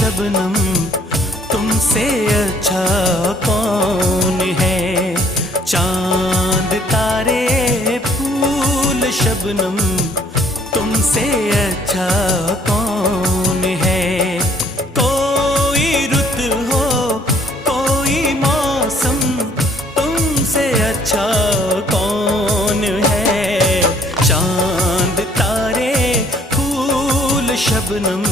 शबनम तुमसे अच्छा कौन है। चांद तारे फूल शबनम तुमसे अच्छा कौन है। कोई रुत हो कोई मौसम तुमसे अच्छा कौन है। चांद तारे फूल शबनम